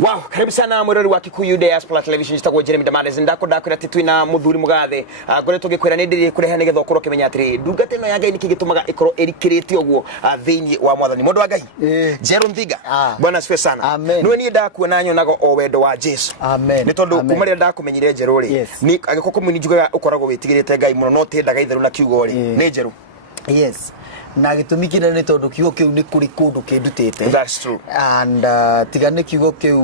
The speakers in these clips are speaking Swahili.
Wow, karibu sana mwirori wa Kikuyu Diaspora Television jitagwo Jeremy Damades ndakwira twina muthuri mugathe ngore tugikwira ni ndiri kureha ni getho kuro kimenya atiri ndungate no ya Ngai niki gitumaga ikoro erikirite ogwo thiini wa mwathani mundu wa Ngai Jero Nthiga bwana sifa sana niwe ni ndakuona nyonago o wendo wa Jesu ni tondu kumarira ndakumenyire Jero ri ni agikoko muni njugaga ukoragwo witigirite Ngai muno no tindaga itheru na kiugo ri ni Jero yes na gitumikira ni tondu kiugo kiu ni kuri kundu kindutite. That's true. And tigane kiugo kiu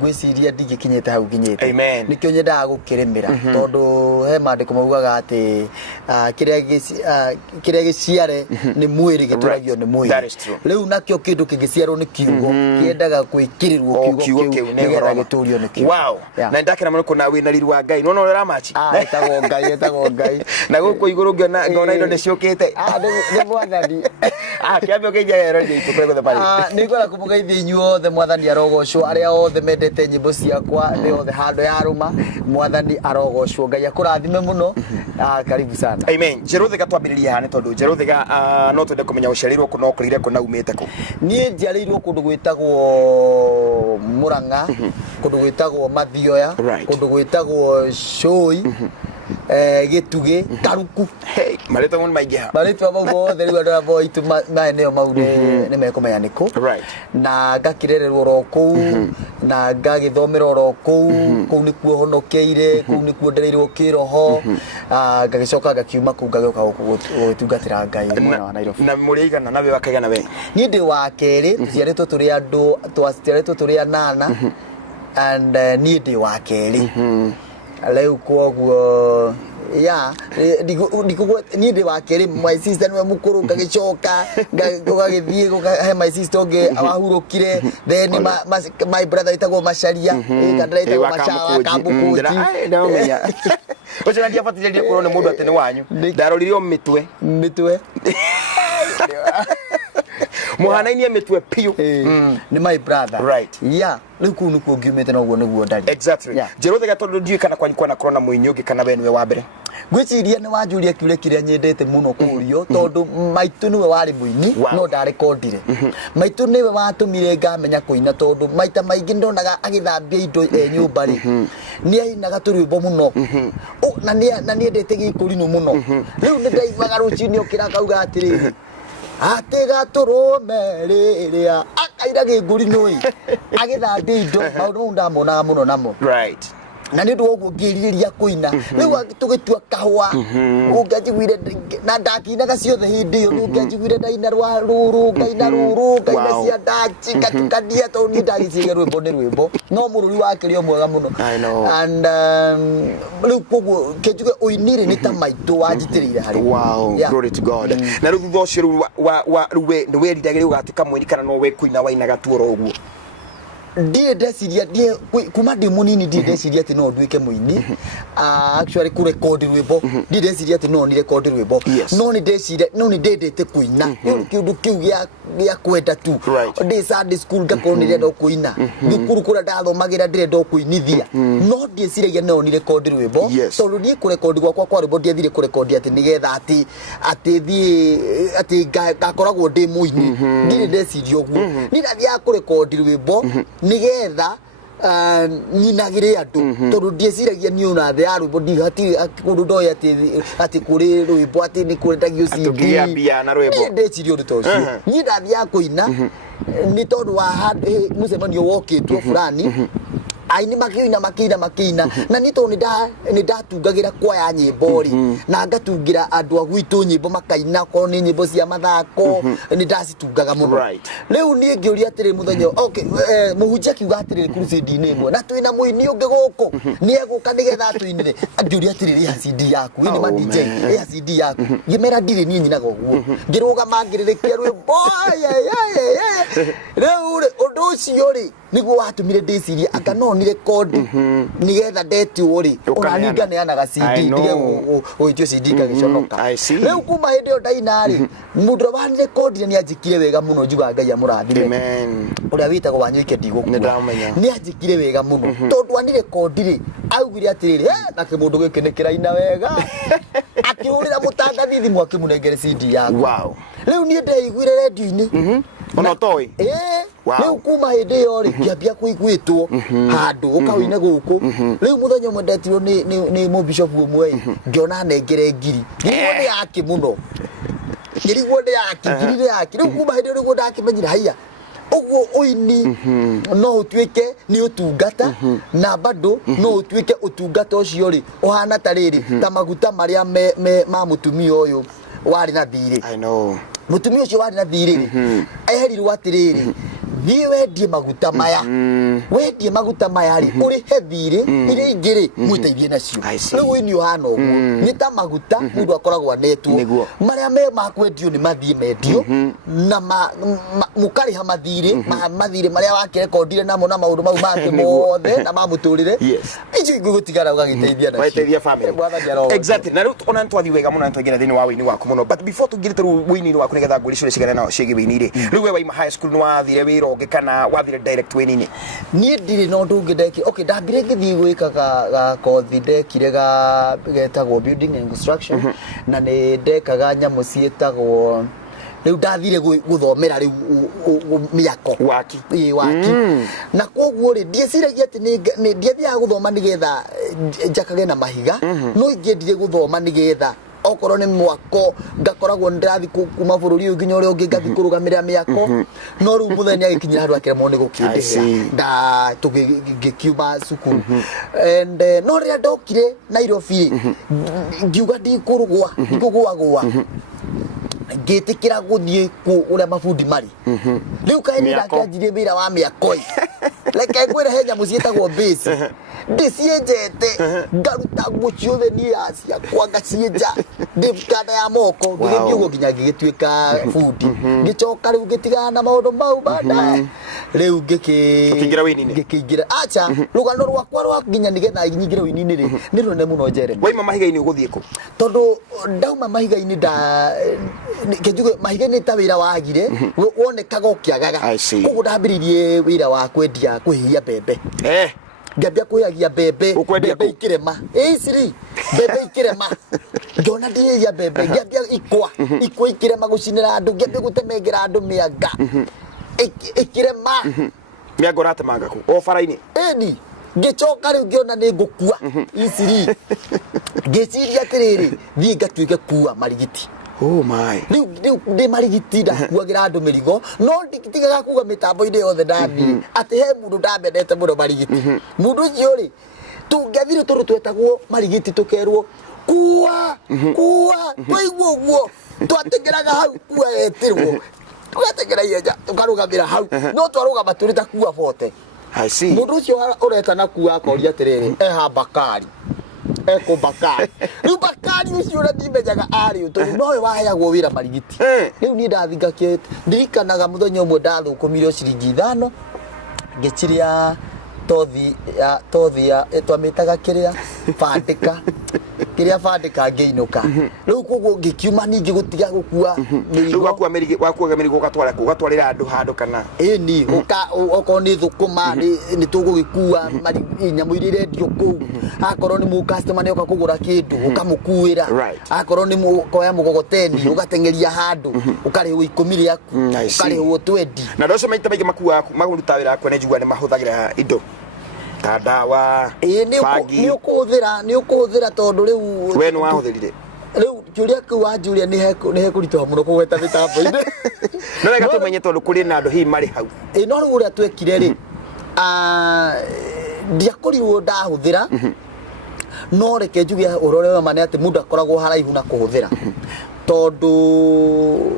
gwiciria ndigikinyete hau ginyete nikyo nyendaga gukiremera tondu he mandiko maugaga ati kiria giciare ni mwiri gituragio ni mwiri riu nakyo kindu kingiciarwo ni kiugo kiendaga gwikirirwo kiugo kiu nigetha giturio ni kiugo. Wow. Na ndakira muno kuna wina riru wa Ngai nona ura machi etagwo Ngai na guko iguru ngona indo ni ciukite ni mwathani kiambe ukijero ndi tukwego the pali nigora kumugeithia inyuothe mwathani arogocwo aria othe mendete nyimbo ciakwa ni othe hando ya ruma mwathani arogocwo Ngai akurathime muno karibu sana. Amen. Jero Thiga twambiriria hane tondu Jero Thiga no twende kumenya uciarirwo kuno kurire kuna umite ku nie njiarirwo kundu gwitagwo Muranga kundu gwitagwo Mathioya kundu gwitagwo Coi Gituge Karuku marito mun maigia marito babo theriwa ndora boy tu maeneo maude ni mekomenya niku na ngakirererwo roko na ngagithomera roko ku nikuo honokeire ku nikuo ndereirwo kiroho ngagicoka ngakiuma ku ngagioka gutungatira Ngai mwana wa Nairobi na muriigana nawe wakaigana we ni ndi wa keri tuciaritwo turi andu twacitiaritwo turi anana and ni ndi wa keri leo kwoguo ya ni ndi wa keri my sister we mukuru ngagicoka ngagithie he my sister onge awahurukire then my brother itagwo Macharia kandira itagwo Machawa Kambukuti ndamenya ocho ndia fatiriria kurone mundu atene wanyu ndaroririo mitwe muhanaini mitwe piu ni my brother right yeah riku nuko ngiumete no guo ndari exactly Jero Thiga tondu ndiye kana kwa corona muinyogi kana benwe wa mbere gwiciria ni wanjuria kiure kiria nyendete muno kurio tondu maitu niwe wari muini no ndarekondire maitu niwe watumire ngamenya kuina tondu maita maingi ndonaga agithambia indo nyumba ri ni ainaga turwimbo muno na ni ndete gikurinu muno riu ni ndaimaga rucini okira kauga atiri atega turumereria akaira gingurinu agithambia indo maundu ndamona muno namo right na nĩ ndũguo ngĩrirĩria kuina rĩu tũgĩtua kahua ũngĩanjiguire na ndakinaga ciothe hĩndĩ ĩyo ũngĩanjiguire ndaina ngaina cia ndaci ngatukania tondũ niĩ ndagĩciria rwĩmbo nĩ rwĩmbo no mũrũri wake rĩo mwega mũno and rĩu koguo kĩnjuge ũinire nĩ ta maitũ wanjitĩrĩire harĩ wow glory to God na rĩu thutha ũcio rĩu nĩ weriragĩria ũgatuĩka mũini kana no we kuina wainaga tu oro ũguo ndiye ndeciria kuma ndi munini ndiye ndeciria ati no nduike muini actually ku record rwimbo ndiye ndeciria ati no ni record rwimbo no ni ndendete kuina kindu kiu gya kwenda tu ndi Sunday school ngakonire ndo kuina thukuru kura ndathomagira ndirenda kuinithia no ndiciragia no ni record rwimbo tondu ni ku record gwakwa kwa rwimbo ndiathire ku record ati nigetha ati ngakoragwo ndi muini ndiye ndeciria uguo ni ndathia ku record rwimbo nigetha nyinagire andu tondu ndieciragia ni una the rwimbo ndi hati kundu ndoya ati kuri rwimbo ati ni kurendagio CD bia na rwimbo ndeciria undu tocio ni ndathia kuina ni tondu wa mucemanio wokitwo fulani aini makina na nito ni ndatungagira kwaya nyimbo ri na ngatungira andu agwitu nyimbo makaina ko ni nyimbo cia mathako ni ndacitungaga muno riu ni ngiuria atiri muthenya okay muhunjia kiuga atiri crusade ni imwe na twina muini ungi guku ni eguka nigetha twinire ngiuria atiri ya CD yaku ni ma DJ ya CD yaku ngimera ndiri ni nyinaga uguo ngirugama ngiririkia rwimbo riu undu ucio ri niguo watumire ndiciria anga no ni record nigetha ndetio ri unaninga neanaga CD ndige uitio CD kagiconoka riu kuma hindi yo ndaina ri mundu wa record ni ajikire wega muno njuga Ngai amurathime amen uria witagwo wanyuike ndigukua ni ajikire wega muno tondu ani record ri augire atiriri na kimundu giki ni kiraina wega akihurira mutangathi thimu akimunengere CD yako wow riu ni ndeiguire radio-ini Ono toy. Leo kuma hede yori kiambia kuigwitwo handu ukawine guku leo muthenya mwendetirwo ni mu bishop umwe ngiona nengere ngiri ngiri yake muno ngiri yake leo kuma hede uri ndakimenyira haiya uguo uini no utwike ni utungata na bado no utwike utungata ucio ri uhana tariri ta maguta maria ma mutumia uyu wari na thiri. I know mutumia ucio wari na thiri eherirwo atiriri ni wendie maguta maya wendie maguta maya ri uri he thiri ire ingiri mwiteithie nacio riu ini uhana uguo ni ta maguta mundu akoragwo anetwo maria me makwendio ni mathie mendio na mukariha mathiri mathiri maria wakirekondire namo na maundu mau make mothe na mamuturire icio igugutigara ugagiteithia nacio waiteithia family exactly na riu ona ntwathi wega muno ntwagira thini wa wini waku muno but before tugire wini waku nigetha nguri cio cigana nao ciegi wini ri riu we waima high school no wathire wiro kana wathire direct wini ni ndire no ndungi ndeki okay ndambire ngithii gwikaga kothi ndekire getagwo building and construction na ni ndekaga nyamu cietagwo riu ndathire guthomera riu miako waki na koguo ri ndieciragia ati ni ndiathiaga guthoma nigetha njakage na mahiga no ingĩendire guthoma nigetha okorwo ni mwako ngakoragwo ndathi kuma bururi nginya uri ungi ngathi kurugamira miako no ru muthenya agikinyira handu akiremwo ni gukindira nda tugikiuma cukuru and no ria ndokire Nairobi ngiuga ndikurugwa ndikugwa ngitikira guthie uria mabundi mari riu kaini ndakianjirie wira wa miako leke kwira henya mucietagwo base ndicienjete ngaruta guciothe ni acia kwa ngacienja ndikada ya moko ngigithie uguo nginya ngigituika bundi ngicoka riu ngitigana na maundu mau bada riu ngikingira wini-ini ngikingira acha rugano rwakwa rwa nginya nigetha nyingire wini-ini ri ni rune muno njere waima mahiga-ini uguthie ku tondu ndauma mahiga-ini kejuge mahiga-ini ta wira wagire wonekaga ukiagaga koguo ndambiririe wira wa kwendia kwihia mbembe ngambia kuyagia mbembe ikirema siri mbembe ikirema ngona ndiria mbembe ngambia ikwa ikirema gucinira andu ngambia gutemengera andu mianga ikirema mianga uratemanga ku o fara-ini eni ngicoka riu ngiona ni ngukua siri ngiciria atiriri thie ngatuike kuua Marigiti. Oh my. Riu ndi Marigiti ndakuagira andu mirigo no ndikitigaga kuga mitambo-ini yothe ndathi ati he mundu ndamendete muno Marigiti mundu ucio ri tungathire turu twetagwo Marigiti tukerwo kuua twaigua uguo twatengeraga hau kuua etirwo tugatengera yenja tukarugamira hau no twarugama turita kuua bote. I see mundu ucio uretana kuua akoria atiriri eha Bakari eko Bakari riu Bakari ucio ura ndimenyaga ari utondu nowe waheagwo wira Marigiti riu ni ndathingakite ndirikanaga muthenya umwe ndathukumire ciringi 5 ngichiria tothi ya twamitaga kiria bandika ngiinuka riu koguo ngikiuma ningi gutiga gukua mirigo wakuaga mirigo ugatwarira andu handu kana ni oko ni thukuma ni tugugikua nyamu iria irendio kuu akorwo ni mu customer ni oka kugura kindu ukamukuira akorwo ni mukoya mugogoteni ugatengeria handu ukarihwo 10 riaku ukarihwo 20 na ndoco maita maingi makua maguruta wira akwa ne njigua ni mahuthagira indo ta ndawa ni ukuhuthira tondu riu we no wahuthirire riu kiuria ku wanjuria ni hekuritoha muno kugweta mitambo-ini no rega tumenye tondu kuri na andu hi mari hau no riu uria twekire ri ndiakorirwo ndahuthira no reke njuge urore wa mane ati mundu akoragwo haraihu na kuhuthira tondu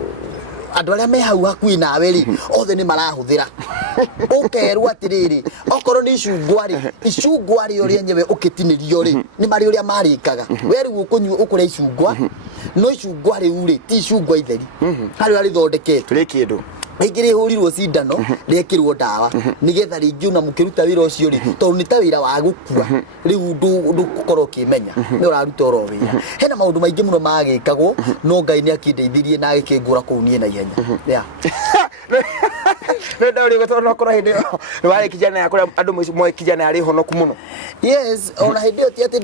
andu aria me hau hakui nawe ri othe ni marahuthira ukerwo atiriri okorwo ni icungwa ri uria nyewe ukitinirio ri ni mari uria marikaga we riu ukunywa ukure icungwa no icungwa riu ri ti icungwa itheri hari ari thondeketwe ri kindu ingiri hurirwo cindano rekirwo ndawa nigetha ringi una mukiruta wira ucio ri tondu ni ta wira wa gukua riu ndukorwo kimenya ni uraruta oro wira hena maundu maingi muno magikagwo no Ngai ni akindeithirie na agikingura kuu nie na ihenya no ndori gotorwo kora hindi wari kijana yakora andu mwe kijana ari honoku muno yes ona hindi oti ati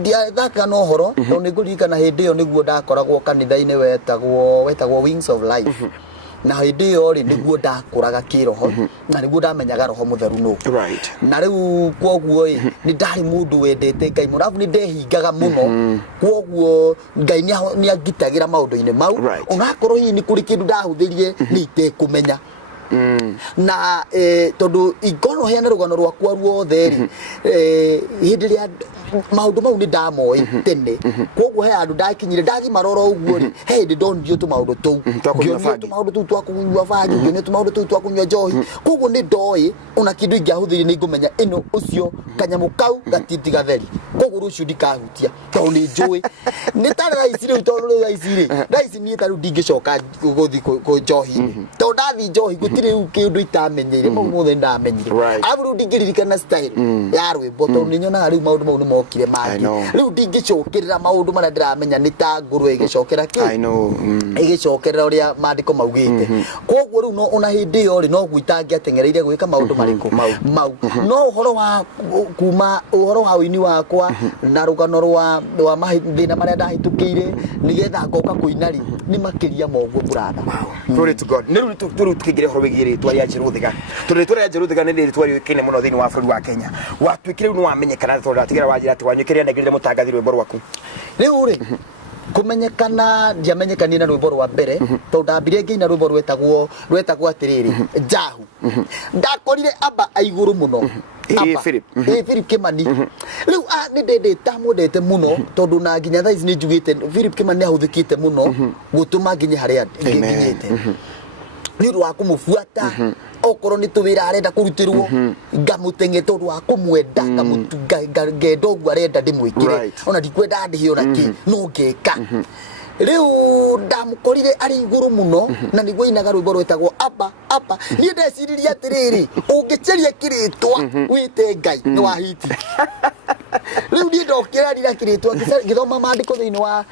ndathaka no horo no niguririkana hindi yo niguo ndakoragwo kanitha-ini wetagwo Wings of Life na hindi yo ri niguo ndakuraga kiroho na niguo ndamenyaga roho mutheru no na riu kwoguo ni ndari mundu wendete Ngai muno afu ni ndehingaga muno kwoguo Ngai ni angitagira maundu-ini mau onakorwo hihi ni kuri kindu ndahuthirie ni itekumenya na tondu ingono heana rugano rwakwa ruothe ri hindi ria maundu mau ni ndamoi tene kwoguo he andu ndakinyire ndagimarora uguo ri he ndi ndondio tu maundu tu maundu tu twakunyua bangi ngene tu maundu tu twakunyua njohi kwoguo ni ndoi ona kindu ingahuthirie ni ngumenya ino ucio kanyamu kau gatiti gatheri kwoguo rucio ndikahutia tondu ni njui ni tare raici riu tondu raici ri raici ni taru ndingicoka guthi ku njohi tondu ndathi njohi gutire kindu itamenyeire mau mothe ndamenyire aburu ndingiririkana style ya rwimbo tondu ni nyonaga riu maundu mau ni mokire mangi riu ndingicokirira maundu maria ndiramenya ni ta nguru igicokera ki igicokerera uria mandiko maugite kwoguo riu no ona hindi yo ri no gwitangia tengereire gwika maundu mariku mau no uhoro wa kuma uhoro wa wini wakwa na rugano rwa mathina maria ndahitukire nigetha ngoka kuinari ni makiria moguo brother glory to God niru tukigire horo wigire twaria njiruthiga twaria njiruthiga ni twaria kine muno thini wa bũrũri wa Kenya watwikire no wamenyekana tondu atigira wajira ati wanyukire ndagirire mutangathi rwimbo rwaku riu ri kumenyekana ndiamenyekanie na rwimbo rwa mbere tondu ndambire nginya rwimbo rwetagwo atiriri njahu ndakorire amba aiguru muno Philip Kimani riu ni ndendete mundete muno tondu na nginya thaici ni njugite Philip Kimani ahuthikite muno gutuma nginya haria nginyite ni rwa kumufuata okoro ni tuwira arenda kurutirwo ngamutenge tondu wa kumwenda ngendo ogu arenda ndimwikire ona ndikwenda ndihi ona ki no ngeka riu ndamukorire ari iguru muno na niguo inaga rwimbo rwetagwo aba ni ndeciririe atiriri ungiceria kiritwa wite Ngai ni wa hiti riu ni ndokira rira kiritwa ngithoma mandiko thiini wa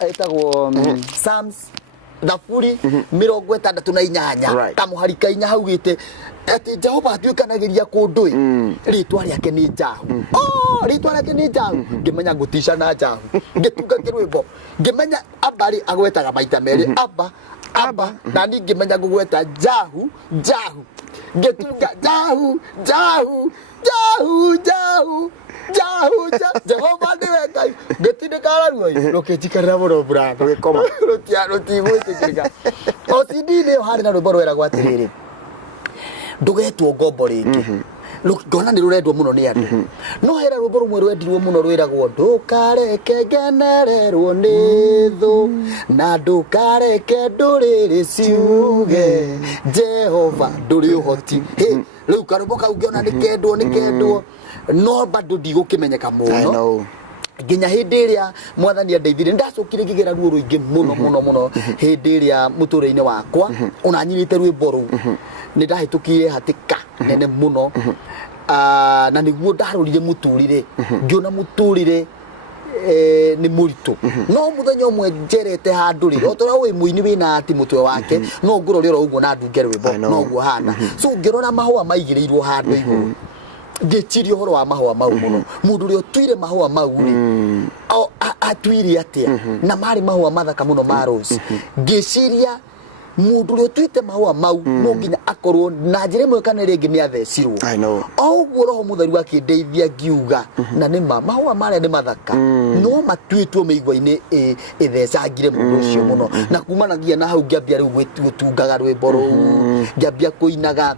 etagwo Psalms Thafuri 68 kamuharika inya haugite ati Jehova atwikanagiria kundu ritwa riake ni njahu ritwa riake ni njahu ngimenya ngutisha na njahu ngitunga kirwimbo ngimenya abari agwetaga maita meri aba na ni ngimenya ngugweta njahu ngitunga njahu Jehova ndiwe Ngai ngetindikara ruo rukijikarira muno brother rukikoma rutigwitikirika OCD ni hari na rwimbo rweragwo atiriri ndugetwo ngombo ringi ngona ni rurendwo muno ni andu no hera rwimbo rumwe rwendirwo muno rwiragwo ndukareke ngenererwo ni thu na ndukareke nduriri ciuge Jehova nduri uhoti riu karumbo kau ngiona nikendwo no bado ndigukimenyeka muno nginya hindi iria mwathani andeithire ndacokire ngigera ruo ruingi muno hindi iria muture-ini wakwa ona nyirite rwimbo ru ni ndahitukire hatika nene muno na niguo ndarorire muturire ngiona muturire ni muritu no muthenya umwe njerete handu ri otora wi muini wina ati mutwe wake no ngurori ro uguo na ndungere rwimbo no guo hana so ngirona mahua maigireirwo handu iguru ngecirio horo wa mahua mau muno mundu ri otwire mahua mau ri atwire atia na mari mahua mathaka muno ma rose ngeciria mundu ri otwite mahua mau no nginya akorwo na njire mwe kana ringi ni athecirwo oguo roho mutheru akindeithia ngiuga na ni mahua mari ni mathaka no matwitwo meigwa-ini ithecangire mundu ucio muno na kumanagia na hau ngiambia riu gutungaga rwimbo ruu ngiambia kuinaga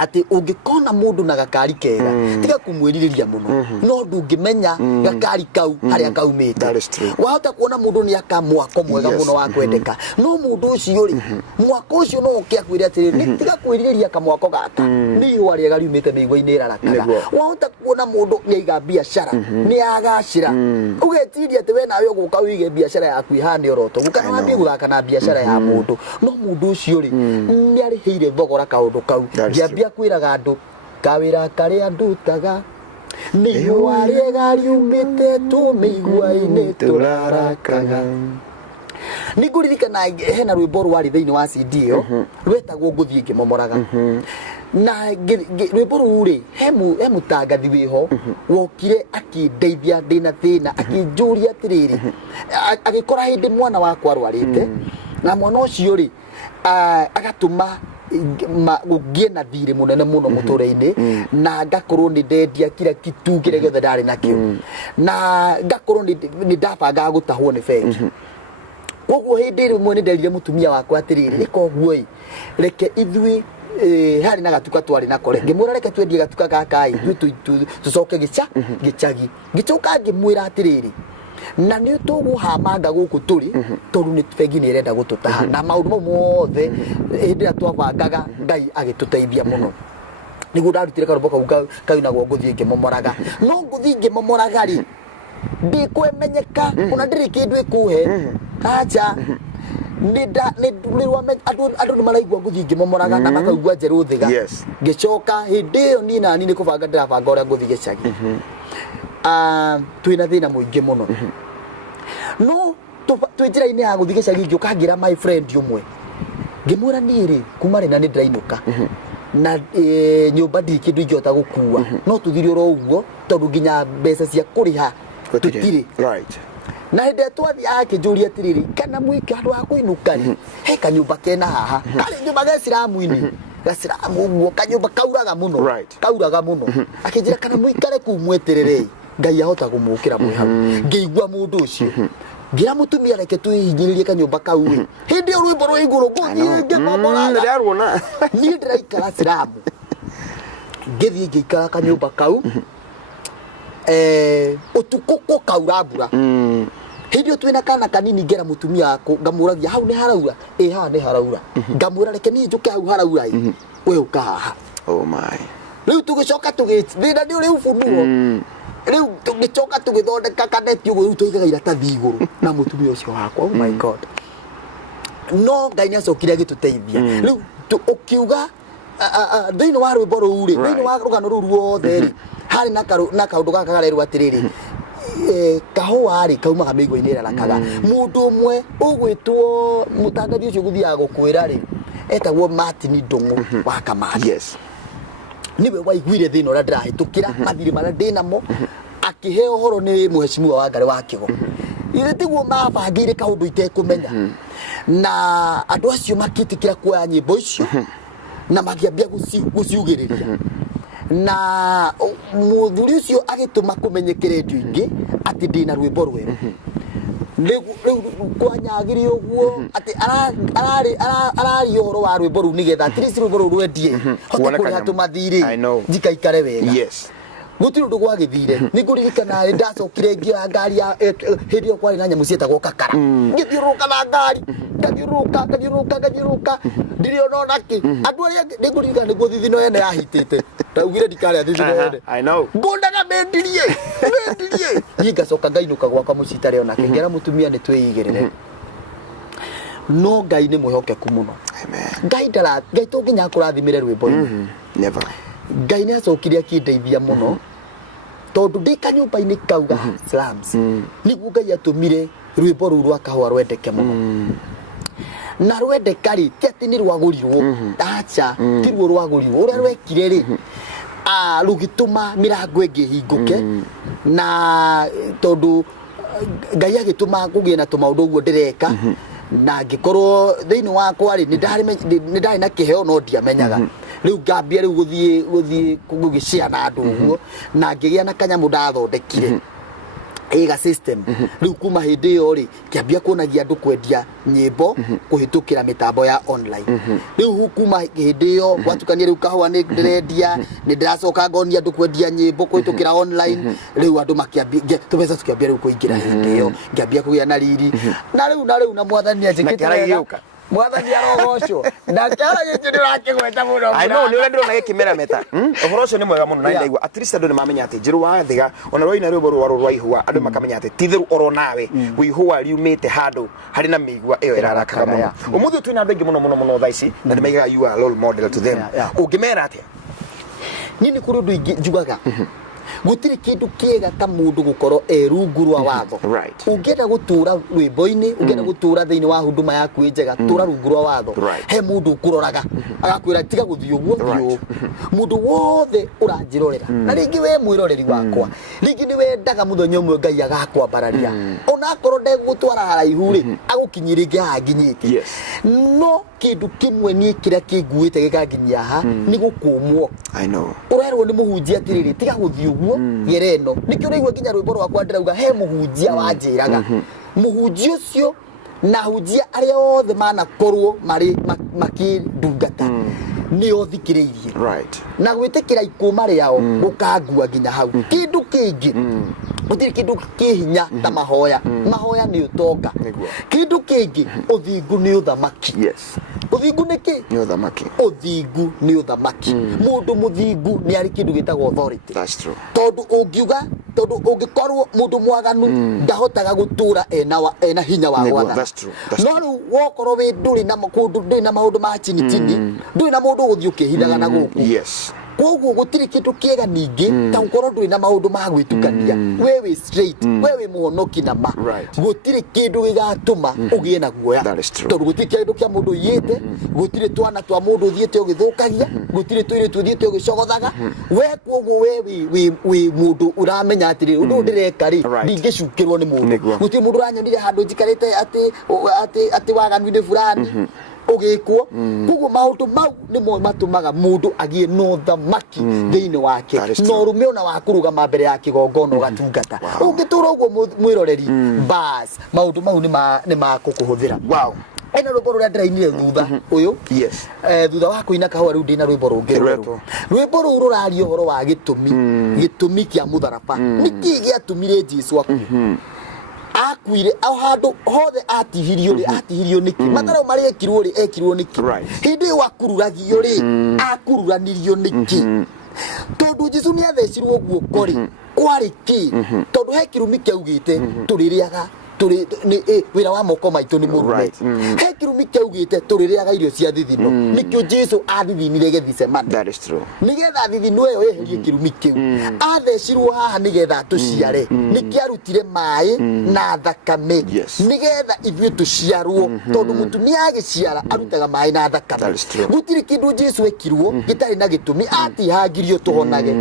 ati ungikona mundu na gakari kega tiga kumwiririria muno no ndungimenya gakari kau haria kaumite wahota kuona mundu ni akamwako mwega muno wa kwendeka no mundu ucio ri mwako ucio no ukiakwire atiri ni tiga kwiririria kamwako gaka ni wari gariumite migwa-ini irarakaga wahota kuona mundu ni aiga biashara ni agacira ugetiria ati we nawe uguka wige biashara yaku ihane oroto gukana wambie guthaka na biashara ya mundu no mundu ucio ri ni ariheire thogora kaundu kau ngiambia kwiraga andu kawira karia ndutaga ni wari gariumite tumigwa-ini turarakaga niguririkana hena rwimbo rwari thiini wa CD iyo rwetagwo nguthie ngimomoraga na rwimbo ruri he mutangathi wiho wokire akindeithia ndina thina akinjuria atiriri agikora hindi mwana wakwa arwarite na mwana ucio ri agatuma ugie na thiri munene muno muture-ini na ngakorwo ni ndendia kira kitu kire gothe ndari nakio na ngakorwo ni ndabanga gutahwo ni bengi koguo hindi rimwe ni nderire mutumia wakwa atiriri reka uguo reke ithui hari na gatuka twari nako reke mwira reke twendie gatuka gaka tucoke gicagi gicoka ngimwira atiriri na ni tuguhamanga guku turi tondu ni bengi ni irenda gututaha na maundu mothe hindi ya twabangaga Ngai agituteithia muno niguo ndarutire karumbo kau nagwo nguthii ngimomoraga no nguthii ngimomoraga ri ndikwemenyeka kuna ndiri kindu ikuhe acha andu ni maraigua nguthii ngimomoraga na makaigua njeru thiga ngicoka hindi iyo ni nani ni kubanga ndirabanga uria nguthii gicagi twina thina muingi muno no twinjira-ini ya guthii gicagi ngiukangira my friend umwe ngimwira niri kuma rina ni ndirainuka na nyumba ndi kindu ingihota gukua no tuthire ro uguo tondu nginya mbeca cia kuriha tutiri na hindi twathi akinjuria atiriri kana mwike andu a kuinuka ri he kanyumba kena haha kari nyumba ga Islamu-ini gasiramu uguo kanyumba kauraga muno akinjira kana mwikare ku mweterere Ngai ahota kumukira mwe hau ngeigua mundu ucio ngira mutumia reke tuhinyiririe kanyumba kau hindi rwimbo rwa iguru guthie ngimomora ndarwona ni ndiraikara Islamu ngithie ngikara kanyumba kau utukuko kaurabura hindi twina kana kanini ngera mutumia ako ngamuragia hau ni haraura haha ni haraura ngamura reke ni njuke hau haraura we ukaha oh my riu tugicoka tugithina ni uri ufunuo riu tugicoka tugithondeka kaneti uguo riu tuigaga iratathi iguru na mutumia ucio wakwa oh my god no Ngai ni acokire agituteithia riu ukiuga thiini wa rwimbo ruu ri thiini wa rugano ruu ruothe ri hari na kaundu gaka garerwo atiriri kahua ri kaumaga migwa-ini rarakaga mundu umwe ugwitwo mutangathi ucio guthiaga gukwira ri etagwo Martin Ndungu wa Kamari niwe waiguire thina uria ndirahitukira mathiri maria ndinamo akihe uhoro ni muheshimiwa wa Ngari wa Kigo ile tiguo mabangire kaundu itekumenya na andu acio makitikira kuoya nyimbo icio na magiambia guciugiriria na muthuri ucio agituma kumenyekere redio ingi ati ndina rwimbo rweru riu kwanyagiri uguo ati arari uhoro wa rwimbo ruu nigetha at least rwimbo ruu rwendie hote kuriha tumathiri njikaikare wega gutiri undu gwagithire niguririkana ndacokire ngia ngari ya hindi kwari na nyamu cietagwo kakara ngithiuruka na ngari ngithiuruka ndiri ona ki andu aria niguririkana niguo thithino ene yahitite ndaugire ndikare thithino ene ngundaga mendirie ngacoka ngainuka gwaka mucita reo nake ngera mutumia ni twiyigirire no Ngai ni mwihokeku muno Ngai tunginya kurathimire rwimbo-ini never Ngai ni acokire akindeithia muno tondu ndi kanyumba-ini kauga slums niguo Ngai atumire rwimbo ruu rwa kahua rwendeke muno na rwendeka ri ti ati ni rwagurirwo acha ti ruo rwagurirwo uria rwekire ri rugituma mirango ingihinguke na tondu Ngai agituma kugie na tumaundu uguo ndireka na ngikorwo thiini wakwa ri ni ndari na kiheo no ndiamenyaga riu ngambia riu guthie gugicea na andu uguo na ngigia na kanyamu ndathondekire ega system riu kuma hindi iyo ri kiambia kuonagia andu kwendia nyimbo kuhitukira mitambo ya online riu kuma hindi iyo gwatukania riu kahua ni ndirendia ni ndiracoka ngonia andu kwendia nyimbo kuhitukira online riu andu makiambia tubeza tukiambia riu kuingira hindi iyo ngiambia kugia na riri na riu na mwathani ajikite mwathani arogocwo na kiara giki ndirakigweta muno I know ni ule ndiro na gikimera meta uhoro ucio ni mwega muno na ndaigua at least andu ni mamenya ati njiru wa thiga ona roina rwimbo rwa ihua andu makamenya ati tithiru oro nawe wihua riumite handu hari na migua iyo irarakaga muno umuthi twina andu ingi muno thaici na ni maiga you are role model to them ungimera atia nini kuri ndu ingi njugaga gutiri kindu kiega ta mundu gukorwo rungu rwa watho ungienda gutura rwimbo-ini ungienda gutura thiini wa huduma yaku njega tura rungu rwa watho he mundu ukuroraga agakwira tiga guthii uguo thiu mundu wothe uranjirorera na ringi we mwiroreri wakwa ringi ni wendaga muthenya umwe Ngai agakwambararia ona korwo ndegutwara haraihu ri agukinyiringe haginyite Yes. no kindu kimwe ni kiria kinguite gikaginyia ha ni gukumwo. I know. Urerwo ni muhunjia atiriri tiga guthii uguo gereno nikio raigua kinya rwimbo rwakwa ndirauga he muhunjia wanjiraga muhunjia ucio na hunjia aria othe manakorwo mari makindungata ni othikiriirie Right. na gwitikira ikuma riao gukangua nginya hau kindu kingi gutiri kindu kihinya ta mahoya mahoya ni utonga kindu kingi uthingu ni uthamaki. Yes. Uthingu niki Ni uthamaki. Uthingu ni uthamaki. Mundu muthingu ni ari kindu gitagwo authority. That's true. Tondu ungiuga tondu ungikorwo mundu mwaganu ndahotaga gutura ena hinya wa gwathana. That's true. No riu wokorwo wi nduri na makundu nduri na maundu ma chini nduri na mundu guthii ukihithaga na guku. Yes. Koguo gutiri kindu kiega ningi ta ukorwo nduri na maundu ma gwitukania wewe straight wewe muhonoki na ma gutiri kindu gigatuma ugie na guoya tondu gutiri kindu kia mundu yite gutiri twana twa mundu thiete ugithukagia gutiri twiri tuthiete ugicogothaga we koguo we mundu uramenya atiri undu ndireka ri ndingicukirwo ni mundu gutiri mundu ranyonire handu njikarite ati waganu-ini fulani ugikwo kuguo maundu mau nimo matumaga mundu agie no thamaki thiini wake no rume ona wakurugama mbere ya kigongona ugatungata ungitura uguo mwiroreri bas maundu mau ni makukuhuthira. Wow. Ena rwimbo ruria ndirainire thutha uyu Yes. Thutha wa kuina kahua riu ndina rwimbo rungi rwimbo ru ruraria uhoro wa gitumi kia mutharaba niki giatumire Jesu akuire au handu hothe atihirio niki matharo mari ekirwo niki hindi wakururagio ri akururanirio niki tondu Jesu ni athecirwo guoko ri kwari ki tondu he kirumi kiaugite tuririaga wira wa moko maitu ni murume he kirumi kiaugite tuririaga irio cia thithino nikio Jesu athithinire Gethsemane. That is true. Nigetha thithino iyo yeherie kirumi kiu athecirwo haha nigetha tuciare nikiarutire mai na thakame nigetha ithuĩ tuciarwo tondu mutumia agiciara arutaga mai na thakame gutiri kindu Jesu ekirwo gitari na gitumi atihangirio tuhonage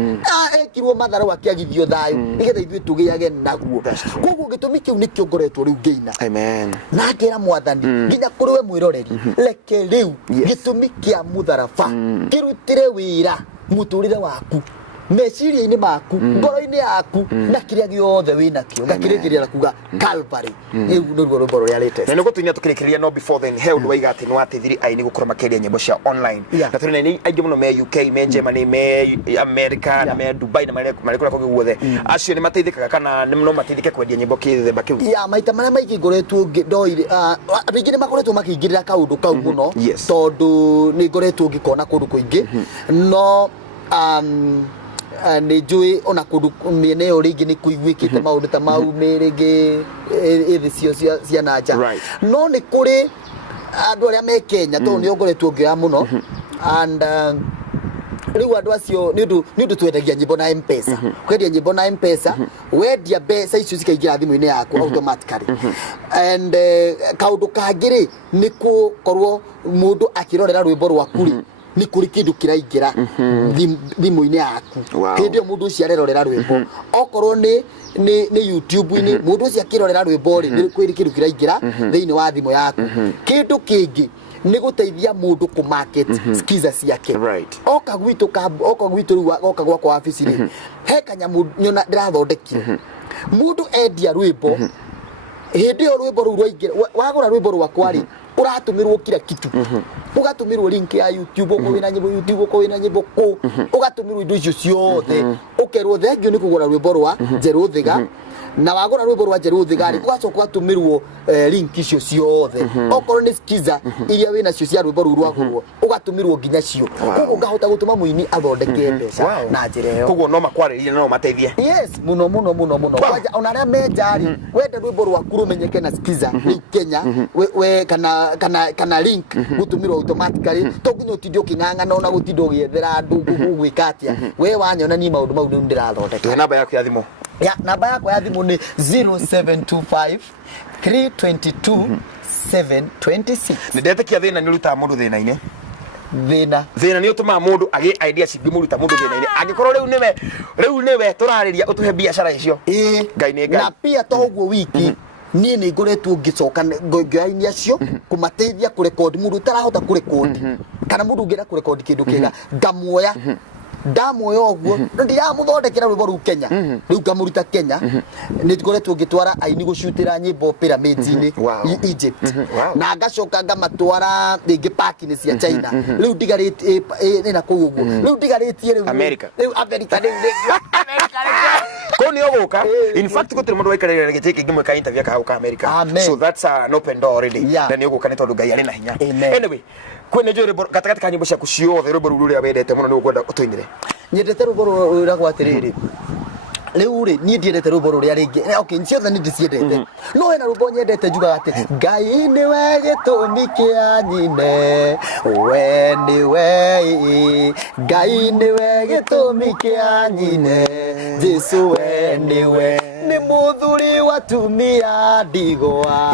ekirwo matharo akiagithio thayu nigetha ithuĩ tugiage naguo koguo gitumi kiu nikio ngoretwo riu ngeina. Amen. Na ngera mwathani nginya kuri we mwiroreri reke riu gitumi kia mutharaba kirutire wira muturire waku meciria-ini maku ngoro-ini yaku na kiria giothe wina kio ngakirikirira kuga Calvary riu nirwo rwimbo ruria latest. Na niguo tunya tukirikiriria no before then he undu waiga ati no ateithiri aini gukorwo makiria nyimbo cia online na turi ni aingi muno me UK me Germany me America na me Dubai na mari kura kogi guothe acio ni mateithikaga kana ni no mateithike kwendia nyimbo kithemba kiu ya maita maria maingi ngoretwo ndoire ringi ni makoretwo makingirira kaundu kau muno tondu ni ngoretwo ngikona kundu kuingi no ni njui ona kundu miene yo ringi ni kuiguikite maundu ta mau miringi ithi cio cia nanja no ni kuri andu aria me Kenya tondu ni ngoretwo ngioya muno and riu andu acio ni undu twendagia nyimbo na M-Pesa kwendia nyimbo na M-Pesa wendia mbeca icio cikaingira thimu-ini yaku automatically and kaundu kangiri ni gukorwo mundu akirorera rwimbo rwaku ri ni kuri kindu kiraingira thimu-ini yaku hindi mundu ucio arerorera rwimbo okorwo ni YouTube-ini mundu ucio akirorera rwimbo ri ni kwiri kindu kiraingira thiini wa thimu yaku kindu kingi ni guteithia mundu ku market skiza ciake oka gwitu riu oka gwakwa wabici ri he kanyamu nyona ndirathondekire mundu endia rwimbo hindi yo rwimbo ru rwaingira wagura rwimbo rwakwa ri uratumirwo kila kitu ugatumirwo link ya YouTube uko wina nyimbo YouTube uko wina nyimbo ko ugatumirwo indo icio ciothe ukerwo thengio ni kugura rwimbo rwa Njeru Thiga na wagura rwimbo rwa Njeru Thiga ri ugacoka ugatumirwo link icio ciothe okorwo ni skiza iria wina cio cia rwimbo ru rwagurwo ugatumirwo nginya cio koguo ungahota gutuma muini athondeke mbeca na njira iyo koguo no makwaririe no mateithie muno kwaja ona aria menjari wenda rwimbo rwaku rumenyeke na skiza ni Kenya we kana link gutumirwo automatically to nginya utindio king'ang'ana ona gutindo giethera andu gwikatia we wanyona ni maundu mau ndirathondeka namba yaku ya thimu namba yakwa ya thimu ni 0725 322 726 ndetekia thina ni ruta mundu thina-ini thina ni utuma mundu agi idea cibi muruta mundu thina-ini angikorwo riu niwe turariria utuhe biashara icio ngai ni ngai na pia to uguo wiki niĩ nĩ ngoretwo ngĩcoka ngioya-inĩ acio kũmateithia kũrekondi mũndũ ũtarahota kũrekondi kana mũndũ ũngĩenda kũrekondi kĩndũ kĩega ngamuoya ndamuoya ũguo ndiramũthondekera rwĩmbo rũu Kenya rĩu ngamũruta Kenya nĩ ngoretwo ngĩtwara aini gũcutĩra nyĩmbo pyramids-inĩ Egypt na ngacoka ngamatwara rĩngĩ park-inĩ cia China rĩu ndigarĩtie na kũu ũguo rĩu ndigarĩtie rĩu America America ko ni ogoka in fact ko tiri mundu waikarira gĩtĩ kĩngĩ mweka interview ka America so that's an open door already na ni ogoka ni tondu Ngai arĩ na hinya anyway kwene njore gatakati ka nyimbo ciaku ciothe rwĩmbo rũu rũrĩa wendete mũno nĩ ũkwenda ũtũinire nyendete rwĩmbo rũrĩa atĩrĩrĩ rĩu rĩ niĩ ndiendete rwĩmbo rũrĩa rĩngĩ okay ciothe nĩ ndiciendete no hena rwĩmbo nyendete njugaga atĩ Ngai nĩwe gĩtũmi kĩa nyine we nĩwe Ngai nĩwe gĩtũmi kĩa nyine Jesu we nĩwe nĩ mũthuri wa tumia ndigwa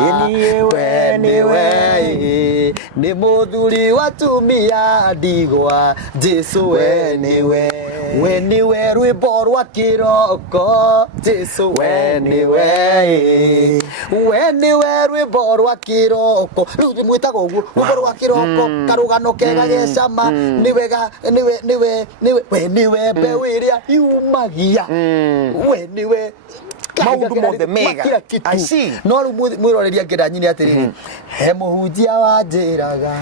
we nĩwe nĩ mũthuri wa tumia ndigwa Jesu we nĩwe rwĩmbo rwa kĩroko Jesu we nĩwe rwĩmbo rwa kĩroko rĩu ndĩmwĩtaga ũguo rwĩmbo rwa kĩroko karũgano kega gecama we nĩwe mbeũ ĩrĩa yumagia we nĩwe maundu mothe mega I see no rĩu mwĩroreria ngĩenda nyine atĩrĩrĩ he mũhunjia wanjĩraga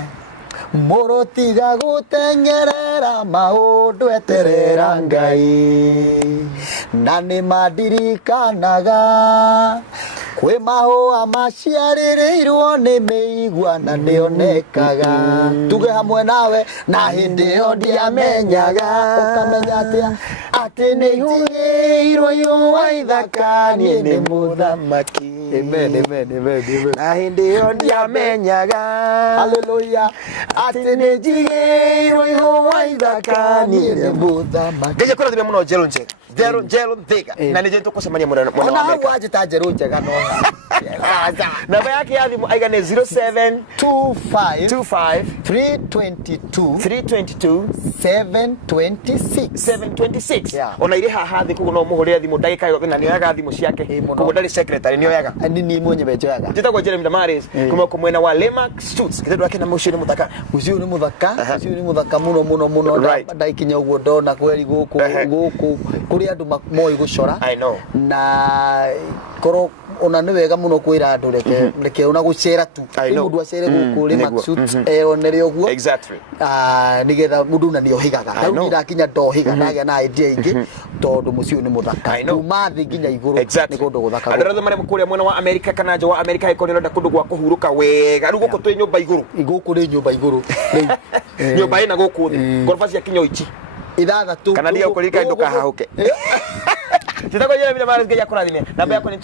mũrũtiga gũteng'erera maũndũ eterera Ngai na nĩ mandirikanaga kwĩ mahũa maciarĩrĩirwo nĩ mĩigua na nĩonekaga tuge hamwe nawe na hĩndĩ ĩyo ndiamenyaga ũkamenya atĩ nĩ ihũgĩirwo ihũa ithaka niĩ nĩ mũthamaki amen na hĩndĩ ĩyo ndiamenyaga haleluya atĩ nĩ njigĩirwo ihũa ithaka niĩ nĩ mũthamaki ngeje kũrathimia mũno Njero Thika na nĩ tũkũcemania mũno wa Amerika ona hau wanjĩta Njero njega no namba yake ya thimũ aiga nĩ 0725 322 726 ona irĩ haha thĩ koguo no mũhũrĩre thimũ ndagĩka yothe na nĩoyaga thimũ ciake koguo ndarĩ secretary nĩoyaga ni mwenyewe njoyaga njĩtagwo Jeremy Damaris kuma mwena wa Lemax Suits kĩndũ wake na mũciĩ nĩ mũthaka mũciĩ nĩ mũthaka mũno ndaikinya ũguo ndona kweri gũkũ kũrĩ andũ moĩ gũcora na korwo ona nĩ wega mũno kwĩra andũ reke ona gũcera tu mũndũ acere gũkũ Lemax Suits onere ũguo nĩgetha mũndũ na nĩohigaga rĩu ndakinya ndohiga ndagĩa na idea ingĩ tondũ mũciĩ nĩ mũthaka kuma thĩ nginya igũrũ nĩ kũndũ gũthaka andũ arĩa marĩ kũrĩa mwena wa America kana nja wa America ĩkorwo nĩrenda kũndũ gwa kũhurũka wega rĩu gũkũ twĩ nyũmba igũrũ gũkũ nĩ nyũmba igũrũ nyũmba ĩna gũkũ thĩ ngoroba cia kinya ichi ithathatũ kana ndio kũrika indo kahahuke Njĩtagwo Jeremy Damaris ngeja kũrathimia namba yako nĩ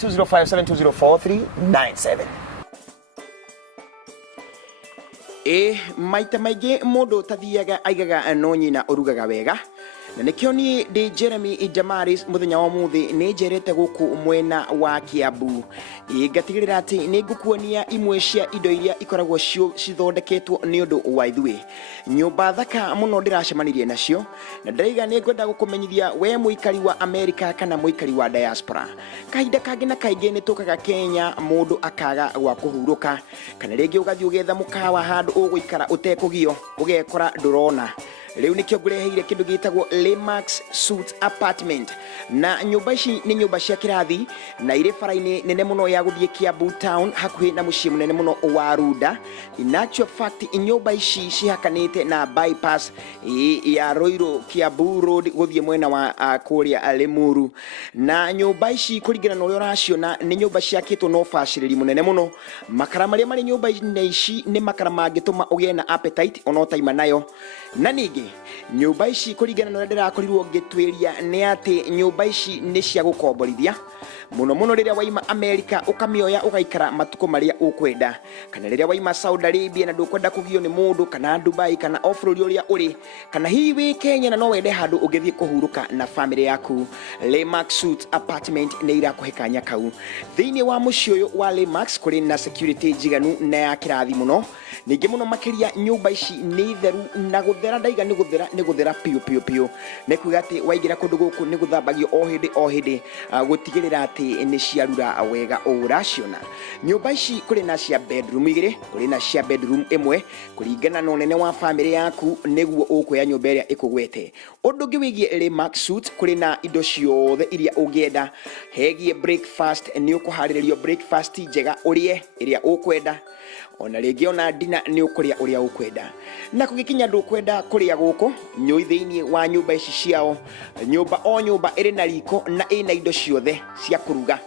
2057204397 maita maingĩ mũndũ tathiaga aigaga no nyina ũrugaga wega na nĩkĩo niĩ ndĩ Jeremy Damaris mũthenya wa ũmũthĩ nĩ njerete gũkũ mwena wa Kiambu ngatigĩrĩra atĩ nĩ ngũkuonia imwe cia indo iria ikoragwo cithondeketwo nĩ ũndũ wa ithuĩ nyũmba thaka mũno ndĩracemanirie nacio na ndĩraiga nĩ ngwenda gũkũmenyithia we mũikari wa America kana mũikari wa diaspora kahinda kangĩ na kaingĩ nĩ tũkaga Kenya mũndũ akaga gwa kũhurũka kana rĩngĩ ũgathiĩ ũgetha mũkawa handũ ũgũikara ũtekũgio ũgekora ndũrona Leo nikio ngureheire kindu gitagwo Lemax Suits Apartment na nyumba ici ni nyumba cia kirathi na ire faraini nene muno ya guthie Kiambu town hakuhi na muciĩ munene muno wa Ruda. In actual fact nyumba ici cihakanite na bypass ya Roiro Kiambu road guthie mwena wa kuria Limuru na nyumba ici kuringana na uria raciona ni nyumba ciakitwo no bacirĩri munene muno. Makara maria mari nyumba ici ni makara mangituma ugie na appetite ono taima nayo na ningi nyumba ici kuringana na ndirakorirwo ngitwiria ni ati nyumba ici ni cia gukomborithia muno riria waima America ukamioya ugaikara matuko maria ukwenda kana riria waima Saudi Arabia na ndukwenda kugio ni mundu kana Dubai kana ofrori uria uri kana hiwi Kenya na no wende handu ungithie kuhuruka na family yaku. Lemax Suits Apartment ni irakuhekanya kau thiini wa muciĩ uyu wa Lemax kuri na security jiganu na ya kirathi muno ningi muno makiria nyumba ici ni theru na guthera ndaiga nĩ gũthera piũ nĩ kuga atĩ waingĩra kũndũ gũkũ nĩ gũthambagio o hĩndĩ gũtigĩrĩra atĩ nĩ ciarura wega ũraciona. Nyũmba ici kũrĩ na cia bedroom 2, kũrĩ na cia bedroom 1 kũringana na ũnene wa family yaku nĩguo ũkuoya nyũmba ĩrĩa ĩkũgwete. Ũndũ ũngĩ wĩgiĩ Remax Suites kũrĩ na indo ciothe iria ũngĩenda hegie breakfast, nĩ ũkũharĩrĩrio breakfast njega ũrĩe ĩrĩa ũkwenda, ona rĩngĩ ona dina nĩ ũkũrĩa ũrĩa ũkwenda. Na kũgĩkinya ndũkwenda kũrĩa gũkũ nyũi thĩinĩ wa nyũmba ici ciao, nyũmba o nyũmba ĩrĩ na riko na ĩna indo ciothe cia kũruga.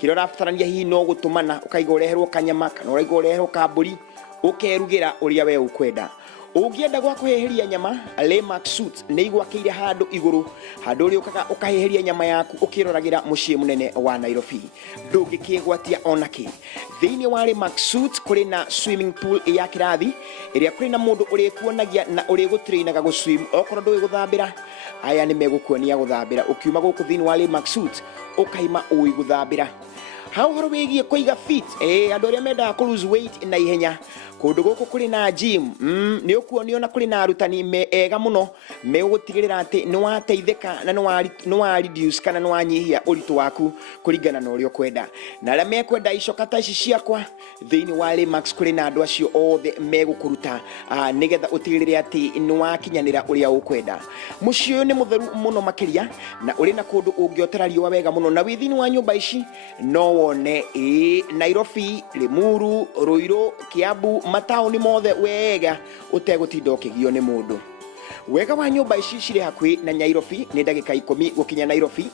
Kĩrĩa ũrabatarania hihi no gũtũmana ũkaiga ũreherwo kanyama kana ũraiga ũreherwo kambũri ũkerugĩra ũrĩa we ũkwenda. Ũngĩenda gwa kũheheria nyama, Remax Suites nĩ igwakĩire handũ igũrũ, handũ ũrĩa ũkaga ũkaheheria nyama yaku ũkĩroragĩra mũciĩ mũnene wa Nairobi. Ndũngĩkĩgwatia ona kĩ. Thĩinĩ wa Remax Suites kũrĩ na swimming pool ya kĩrathi ĩrĩa kũrĩ na mũndũ ũrĩkuonagia na ũrĩgũtrainaga gũswim. Okorwo ndũĩ gũthambĩra, aya nĩ megũkuonia gũthambĩra. Ũkiuma gũkũ thĩinĩ wa Remax Suites ũkaima ũĩ gũthambĩra. Ha ũhoro wĩgiĩ kũiga fit, andũ arĩa mendaga kũ lose weight na ihenya, kũndũ gũkũ kũrĩ na gym, nĩ ũkuonio na kũrĩ na arutani ega mũno megũtigĩrĩra atĩ nĩ wateithĩka na nĩ wa reduce kana nĩ wanyihia ũritũ waku kũringana na ũrĩa ũkwenda. Na arĩa mekwenda icoka ta ici ciakwa thĩinĩ wa Remax kũrĩ na andũ acio othe megũkũruta nĩgetha ũtigĩrĩre atĩ nĩ wakinyanĩra ũrĩa ũkwenda. Mũciĩ ũyũ nĩ mũtheru mũno makĩria na ũrĩ na kũndũ ũngĩotera riũa wega mũno, na wĩ thĩinĩ wa nyũmba ici no wone Nairobi, Limuru, Ruiru, Kiambu, mataũni mothe wega ũtegũtinda ũkĩgio nĩ mũndũ. Wega wa nyũmba ici cirĩ hakuhĩ na Nairobi nĩ ndagĩka 10 gũkinya Nairobi,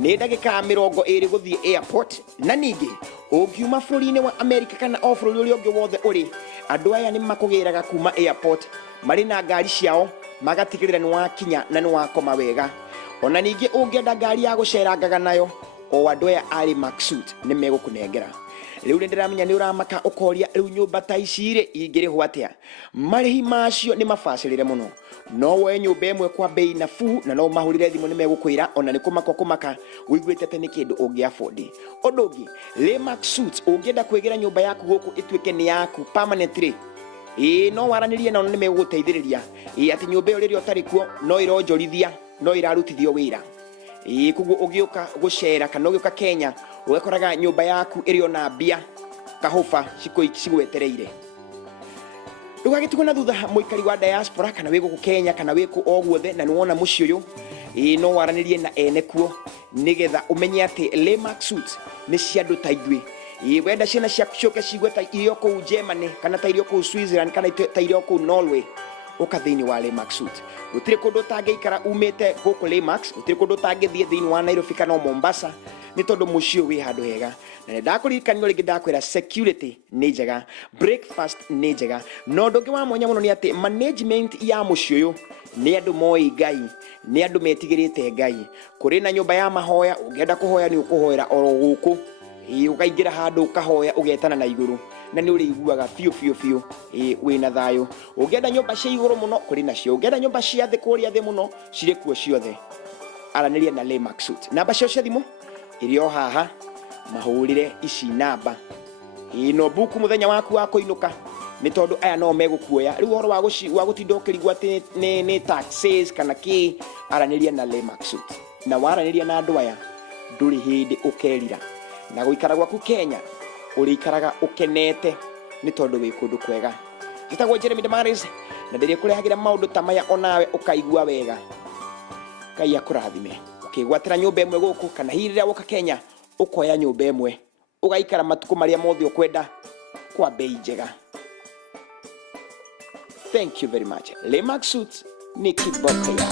nĩ ndagĩka 20 gũthiĩ airport, na ningĩ ũngiuma bũrũri-inĩ wa America kana o bũrũri ũrĩa ũngĩ wothe ũrĩ, andũ aya nĩ makũgĩraga kuma airport marĩ na ngari ciao magatigĩrĩra nĩ wakinya na nĩ wakoma wega. Ona ningĩ ũngĩenda ngari ya gũcerangaga nayo, o andũ aya a Remax Suites nĩ megũkũnengera. Rĩu nĩ ndĩramenya nĩ ũramaka ũkoria rĩu nyũmba ta ici rĩ ingĩrĩhwo atĩa. Marĩhi macio nĩ mabacĩrĩre mũno, no woe nyũmba ĩmwe kwa bei nafuu na no mahũrĩre thimũ nĩ megũkwĩra ona nĩ kũmaka ũiguĩte atĩ nĩ kĩndũ ũngĩ afford. Ũndũ ũngĩ, Remax Suites ũngĩenda kwĩgĩra nyũmba yaku gũkũ ĩtuĩke nĩ yaku permanently, no waranĩrie nao nĩ megũgũteithĩrĩria atĩ nyũmba ĩyo rĩrĩa ũtarĩ kuo no ĩronjorithia, no ĩrarutithio wĩra. Koguo ũgĩũka gũcera kana ũgĩũka Kenya ũgakoraga nyũmba yaku ĩrĩ ona mbia kahũba cigwetereire. Ndũgagĩtigwo na thutha mũikari wa diaspora kana wĩ gũkũ Kenya kana wĩ kũ o guothe na nĩ wona mũciĩ ũyũ, no waranĩrie na ene kuo nĩgetha ũmenye atĩ Remax Suites nĩ cia andũ ta ithuĩ. Wenda ciana ciaku cioke cigue ta irio kũu Germany kana ta irio kũu Switzerland kana ta irio kũu Norway, ũka thĩinĩ wa Remax Suites. Gũtirĩ kũndũ ũtangĩikara umĩte gũkũ Remax, gũtirĩ kũndũ ũtangĩthiĩ thĩinĩ wa Nairobi kana Mombasa, nĩ tondũ mũciĩ wĩ handũ hega. Na nĩ ndakũririkania rĩngĩ ndakwĩra security nĩ njega, breakfast nĩ njega, na ũndũ ũngĩ wa mwanya mũno nĩ atĩ management ya mũciĩ ũyũ nĩ andũ moĩ Ngai, nĩ andũ metigĩrĩte Ngai. Kũrĩ na nyũmba ya mahoya, ũngĩenda kũhoya nĩ ũkũhoera oro gũkũ, ũkaingĩra handũ ũkahoya ũgetana na igũrũ na nĩ ũrĩiguaga biũ wĩna thayũ. Ũngĩenda nyũmba cia igũrũ mũno kũrĩ nacio, ũngĩenda nyũmba cia thĩ kũrĩa thĩ mũno cirĩ kuo ciothe, aranĩria na Remax Suites. Namba cio cia thimũ ĩrĩ o haha, mahũrĩre ici namba. No buku mũthenya waku wa kũinũka nĩ tondũ aya no megũkuoya. Rĩu ũhoro wa gũtinda ũkĩrigwo atĩ nĩ taxes kana kĩ, aranĩria na Remax Suites. Na waranĩria na andũ aya ndũrĩ hĩndĩ ũkerira, na gũikara gwaku Kenya ũrĩikaraga ũkenete nĩ tondũ wĩ kũndũ kwega. Njĩtagwo Jeremy Damaris na ndĩrĩkũrehagĩra maũndũ ta maya onawe ũkaigua wega. Ngai akũrathime. Ũkĩgwatĩra nyũmba ĩmwe gũkũ kana hihi rĩrĩa woka Kenya ũkoya nyũmba ĩmwe ũgaikara matukũ marĩa mothe ũkwenda kwa bei njega. Thank you very much. Remax Suites ni kiboko ya.